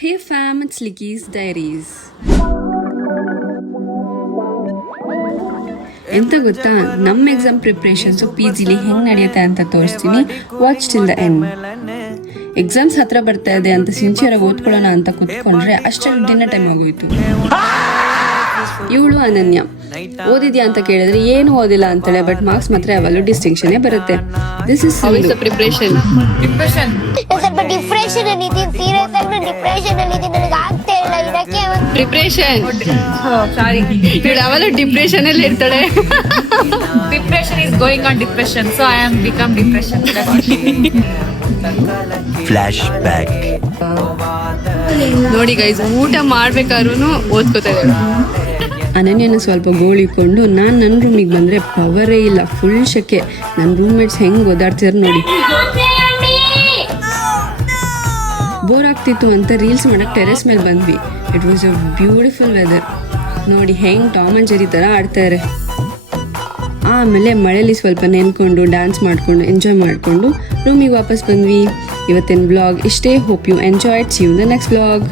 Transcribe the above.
Hey fam, it's Licky's Diaries. ಎಂತ ಗೊತ್ತಾ, ನಮ್ಮ ಎಕ್ಸಾಮ್ ಪ್ರಿಪ್ರೇಷನ್ಸು PGಲಿ ಹೆಂಗೆ ನಡೆಯುತ್ತೆ ಅಂತ ತೋರಿಸ್ತೀನಿ. Watch till the end. Exams ಹತ್ರ ಬರ್ತಾ ಇದೆ ಅಂತ ಸಿನ್ಸಿಯರಾಗಿ ಓದ್ಕೊಳ್ಳೋಣ ಅಂತ ಕುತ್ಕೊಂಡ್ರೆ ಅಷ್ಟರಲ್ಲಿ ಡಿನ್ನರ್ ಟೈಮ್ ಆಗೋಯ್ತು. ಇವಳು ಅನನ್ಯ ಓದಿದ್ಯಾ ಅಂತ ಕೇಳಿದ್ರೆ ಏನು ಓದಿಲ್ಲ ಅಂತಾಳೆ, ಬಟ್ ಮಾರ್ಕ್ಸ್ ಮಾತ್ರ ಯಾವಾಗಲೂ ಡಿಸ್ಟಿಂಕ್ಷನ್ ಬರುತ್ತೆ. This is preparation. ಪ್ರಿಪ್ರೇಷನ್ ಸಾರಿ, ಇವಳು ಯಾವಾಗಲೂ ಡಿಪ್ರೆಷನ್ ಅಲ್ಲಿ ಇರ್ತಾಳೆ. Depression is going on depression, so I am become depression. Flash back. ನೋಡಿ ಗೈಸ್, ಊಟ ಮಾಡ್ಬೇಕಾದ್ರೂ ಓದ್ಕೋತಾ ಇದ್ದಾಳೆ. ಅನನ್ಯನ ಸ್ವಲ್ಪ ಗೋಳಿಕೊಂಡು ನಾನು ನನ್ನ ರೂಮಿಗೆ ಬಂದರೆ ಪವರೇ ಇಲ್ಲ, ಫುಲ್ ಶೆಕೆ. ನನ್ನ ರೂಮ್ಮೇಟ್ಸ್ ಹೆಂಗೆ ಓದಾಡ್ತಿದ್ರು ನೋಡಿ. ಬೋರ್ ಆಗ್ತಿತ್ತು ಅಂತ ರೀಲ್ಸ್ ಮಾಡಕ್ಕೆ ಟೆರೆಸ್ ಮೇಲೆ ಬಂದ್ವಿ. It was a beautiful weather. ನೋಡಿ ಹೆಂಗೆ ಟಾಮ್ ಅಂಡ್ ಜೆರಿ ಥರ ಆಡ್ತಾರೆ. ಆಮೇಲೆ ಮಳೇಲಿ ಸ್ವಲ್ಪ ನೆನ್ಕೊಂಡು ಡ್ಯಾನ್ಸ್ ಮಾಡಿಕೊಂಡು ಎಂಜಾಯ್ ಮಾಡಿಕೊಂಡು ರೂಮಿಗೆ ವಾಪಸ್ ಬಂದ್ವಿ. ಇವತ್ತಿನ ಬ್ಲಾಗ್ ಇಷ್ಟೇ. Hope you enjoyed. See you in the next blog.